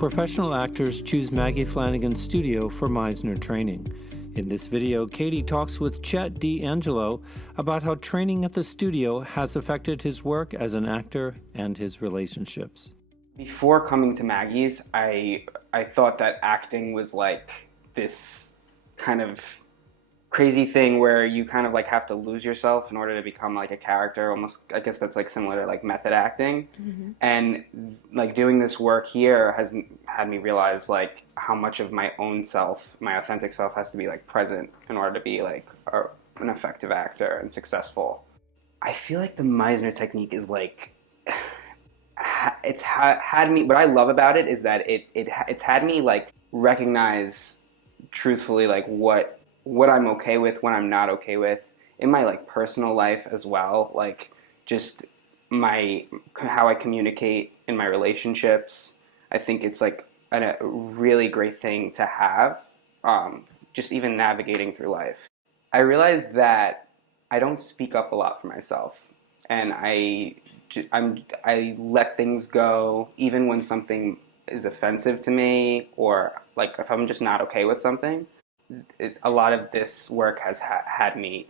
professional actors choose Maggie Flanigan's studio for Meisner Training. In this video, Katie talks with Chett D'Angelo about how training at the studio has affected his work as an actor and his relationships. Before coming to Maggie's, I thought that acting was like this kind of crazy thing where you kind of like have to lose yourself in order to become like a character. Almost, I guess that's like similar to like method acting. Mm-hmm. And like doing this work here has had me realize like how much of my own self, my authentic self, has to be like present in order to be like an effective actor and successful. I feel like the Meisner technique is like, it's had me, what I love about it is that it's had me like recognize truthfully like what I'm okay with, what I'm not okay with in my like personal life as well, like just how I communicate in my relationships. I think it's like a really great thing to have, just even navigating through life. I realized that I don't speak up a lot for myself, and I let things go even when something is offensive to me, or like if I'm just not okay with something. A lot of this work has had me,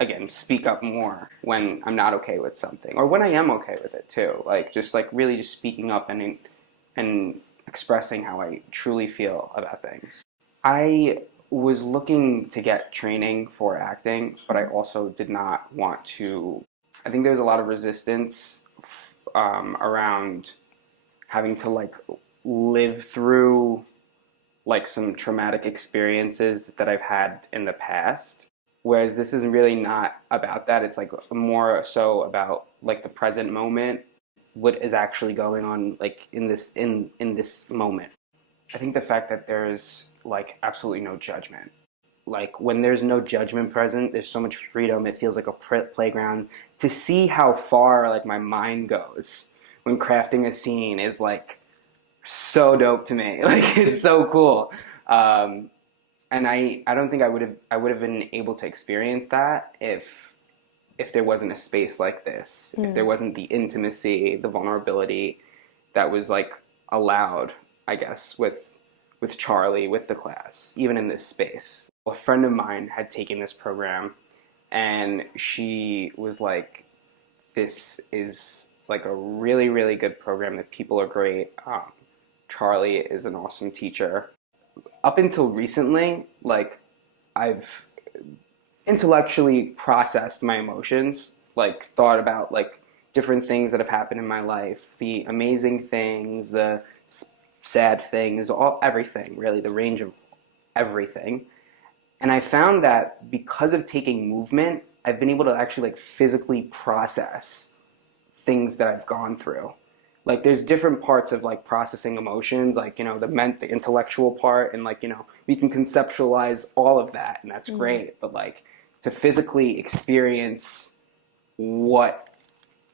again, speak up more when I'm not okay with something, or when I am okay with it too. Like just like really just speaking up and expressing how I truly feel about things. I was looking to get training for acting, but I also did not want to. I think there's a lot of resistance around having to like live through like some traumatic experiences that I've had in the past. Whereas this is really not about that. It's like more so about like the present moment, what is actually going on like in this moment. I think the fact that there's like absolutely no judgment. Like when there's no judgment present, there's so much freedom. It feels like a playground. To see how far like my mind goes when crafting a scene is like so dope to me. Like it's so cool. And I don't think I would have been able to experience that if there wasn't a space like this, if there wasn't the intimacy, the vulnerability that was like allowed, I guess, with Charlie, with the class, even in this space. A friend of mine had taken this program, and she was like, this is like a really, really good program. The people are great. Charlie is an awesome teacher. Up until recently, like I've intellectually processed my emotions, like thought about like different things that have happened in my life, the amazing things, the sad things, everything, really, the range of everything. And I found that because of taking movement, I've been able to actually like physically process things that I've gone through. Like there's different parts of like processing emotions, like, you know, the intellectual part, and like, you know, we can conceptualize all of that, and that's great. But like to physically experience what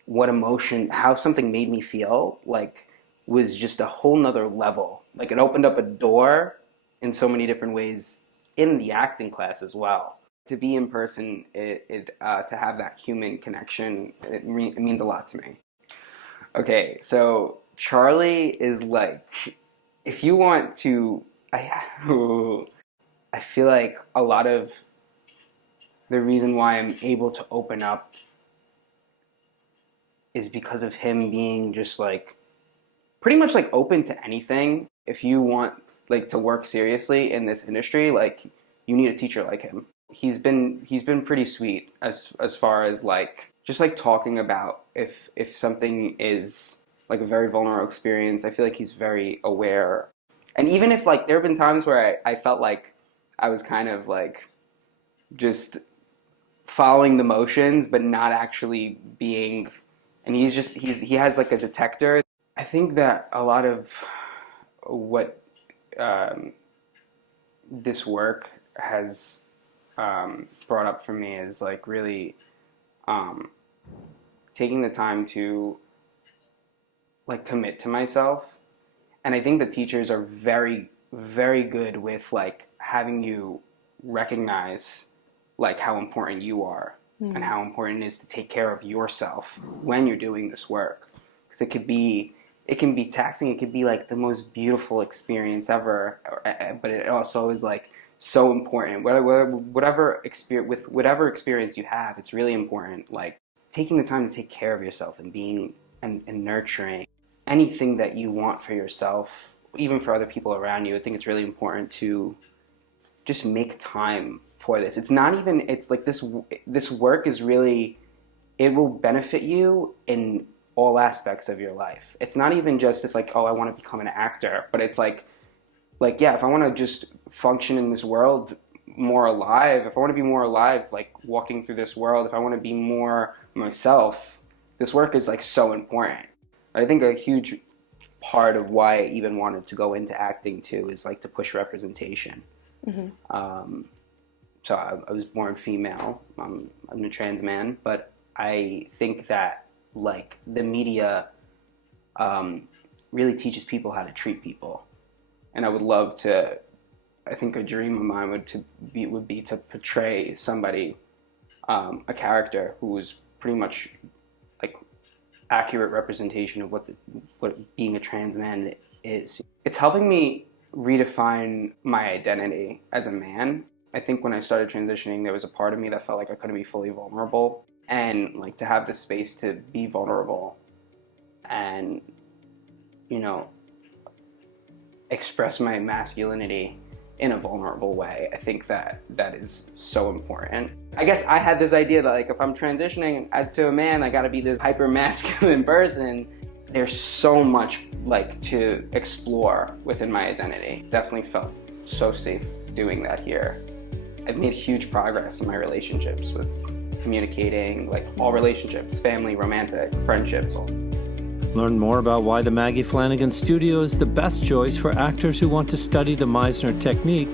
emotion, how something made me feel, like was just a whole nother level. Like it opened up a door in so many different ways in the acting class as well. To be in person, to have that human connection, it means a lot to me. Okay, so Charlie is like, if you want to, I feel like a lot of the reason why I'm able to open up is because of him being just like, pretty much like open to anything. If you want like to work seriously in this industry, like you need a teacher like him. He's been pretty sweet as far as like just like talking about if something is like a very vulnerable experience. I feel like he's very aware. And even if like there have been times where I felt like I was kind of like just following the motions but not actually being, and he has like a detector. I think that a lot of what this work has brought up for me is like really taking the time to like commit to myself. And I think the teachers are very, very good with like having you recognize like how important you are and how important it is to take care of yourself when you're doing this work. Because it could be it can be taxing. It could be like the most beautiful experience ever, but it also is like so important. Whatever experience you have, it's really important. Like taking the time to take care of yourself and being and nurturing anything that you want for yourself, even for other people around you. I think it's really important to just make time for this. It's not even. It's like this work is really. It will benefit you in all aspects of your life. It's not even just if like, oh, I want to become an actor, but it's like yeah, if I want to just function in this world more alive, if I want to be more alive, like walking through this world, if I want to be more myself, this work is like so important. I think a huge part of why I even wanted to go into acting too is like to push representation. Mm-hmm. So I was born female. I'm a trans man, but I think that like the media really teaches people how to treat people, and I would love to. I think a dream of mine would be to portray somebody, a character who was pretty much like accurate representation of what being a trans man is. It's helping me redefine my identity as a man. I think when I started transitioning, there was a part of me that felt like I couldn't be fully vulnerable. And like to have the space to be vulnerable and, you know, express my masculinity in a vulnerable way, I think that is so important. I guess I had this idea that like if I'm transitioning to a man, I gotta be this hyper masculine person. There's so much like to explore within my identity. Definitely felt so safe doing that here. I've made huge progress in my relationships with communicating, like all relationships, family, romantic, friendships. Learn more about why the Maggie Flanigan Studio is the best choice for actors who want to study the Meisner technique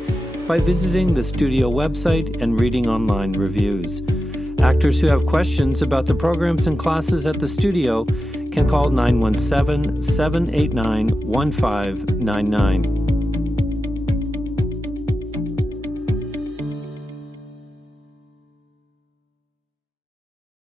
by visiting the studio website and reading online reviews. Actors who have questions about the programs and classes at the studio can call 917-789-1599.